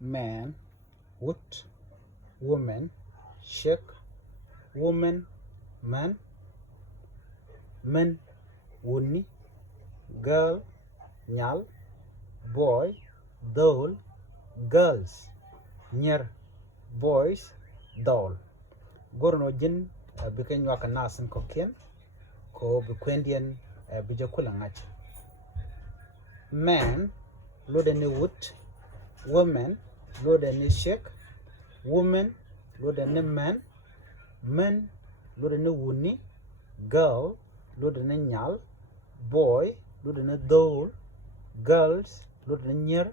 man, wood, woman, chick, woman, man, men, wuni, girl, nyal, boy, doll, girls, nyer, boys, doll. Gorno jin bikin waka nasin kokin ko bikwendian bijokulangach. Man, load any wood, woman, load any chick, woman, load any man, men, load any wuni, girl, load any nyal, boy, load any doll, girls, load any nyer,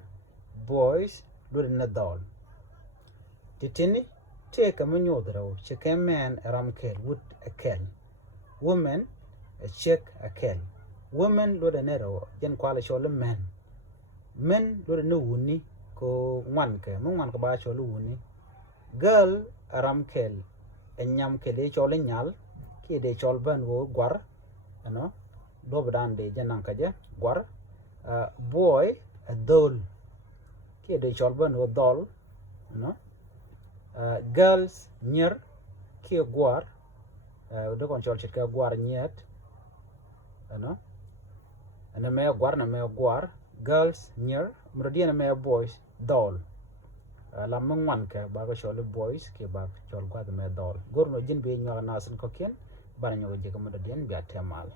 boys, load any doll. Titini, take a manodro, chick a man a ramkel, wood a kel, woman, a chick a kel, woman, load an arrow, jen qualish all men. Men load no wuni ko wanke, one ka ba cholo wuni. Girl a ramkel, a nyam kede chole nyal, ki de chol ban wo guar, dobadan de janankaja, guar. Boy a doll, ki de chol ban wo doll, girls nyer, ki guar, do kon chol chitka guar nyet, and a male guar na male guar. Girls nyer, mrodiana male boys doll. La mangwan ke baga chol boys ke bag chol gwa me doll. Gorno jin be nyala nasin koken, baranyo je kamada den biatemal.